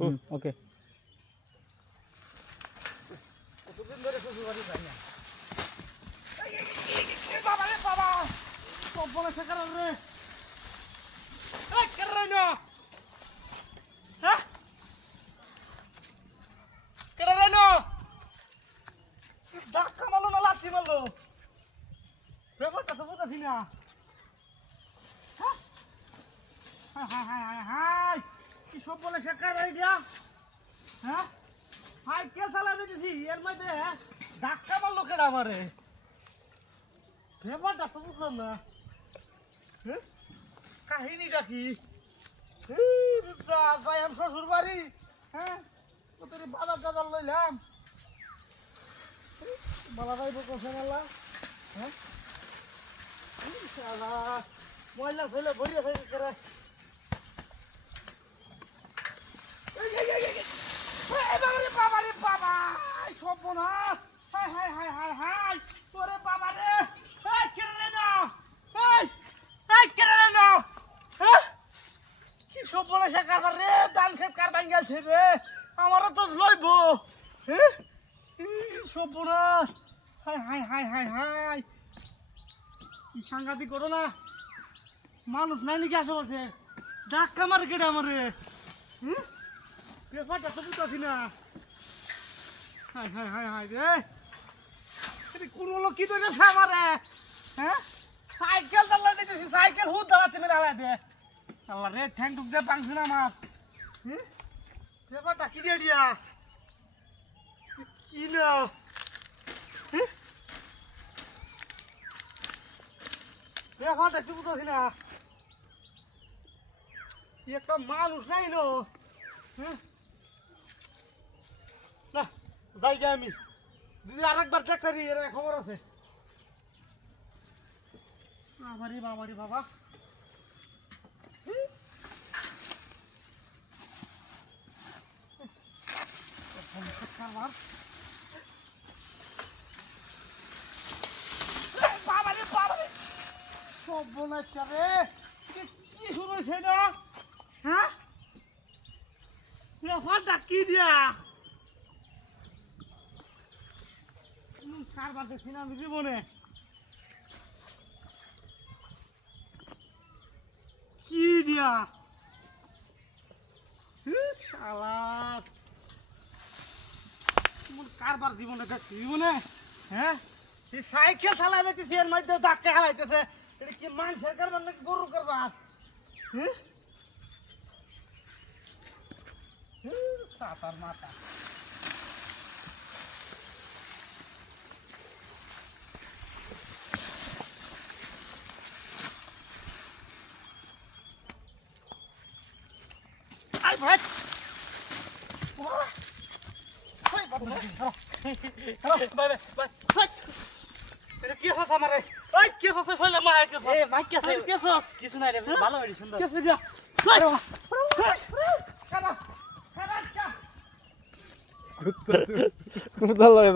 ওকে কতদিন ধরে শ্বশুর বাড়ি যাই না বাবা রে বাবা সব বলে শেখার রে কেন না হ্যাঁ কেন না ধাক্কা মারলো না লাথি মারলো ব্যাপারটা তো বুঝাছি না হাই কি সব বলে শেখার আইডিয়া হ্যাঁ হাই কে চালাবে দিদি এর মধ্যে ধাক্কা মারলো কেন আমারে ব্যাপারটা তো বুঝলাম না হ্যাঁ কাহিনীটা কি যাই আমি শ্বশুর বাড়ি হ্যাঁ তোর বাজার টাজার লইলাম বালা যাইব কোথায় মেলা হ্যাঁ ময়লা ফেলে ভরিয়ে থাকে করে বাবা রে বাবা সব না high high high high high তোরে বাবা রে কেড়ে না কেড়ে না কি সব বলে সে কাদার রে ধান খেত কার ভাঙ গেছে রে আমারও তো লইব সব না high high high high high কি সাংঘাতিক করো না মানুষ নাই নাকি আশেপাশে ধাক্কা মারে কেটে আমারে ব্যাপারটা তো বুঝতেছি না হাই হাই হাই হাই রে কোন লোক কি ধরেছে আমারে হ্যাঁ সাইকেল চালাই দিতেছি সাইকেল হুদ দাঁড়াতে মেরে আলাই দে আল্লাহ রে ঠ্যাং টুক দিয়ে পাংছি না আমার ব্যাপারটা কি দিয়া কি না ব্যাপারটা কি বুঝতেছি না একটা মানুষ নাই নো না যাই গে আমি যদি আরেকবার দেখতারি এর খবর আছে বাবারি বাবারি বাবা বাবারে বাবারে সব বোনাসা রে কি শুরু হয়েছে না হ্যাঁ ব্যাপারটা কি দিয়া কারবার দেখছি না আমি জীবনে কি দিয়া কারবার জীবনে দেখছি জীবনে হ্যাঁ এই সাইকেল চালাই দিতেছি এর মধ্যে ধাক্কা হারাইতেছে এটা কি মানুষের কারবার নাকি গরু কারবার হ্যাঁ সাতার মাথা আই ভাই কি হচ্ছে আমার কি হচ্ছে শৈলে মা কিছু নাই রে ভালো হয়েছে সুন্দর কোথায় লাগে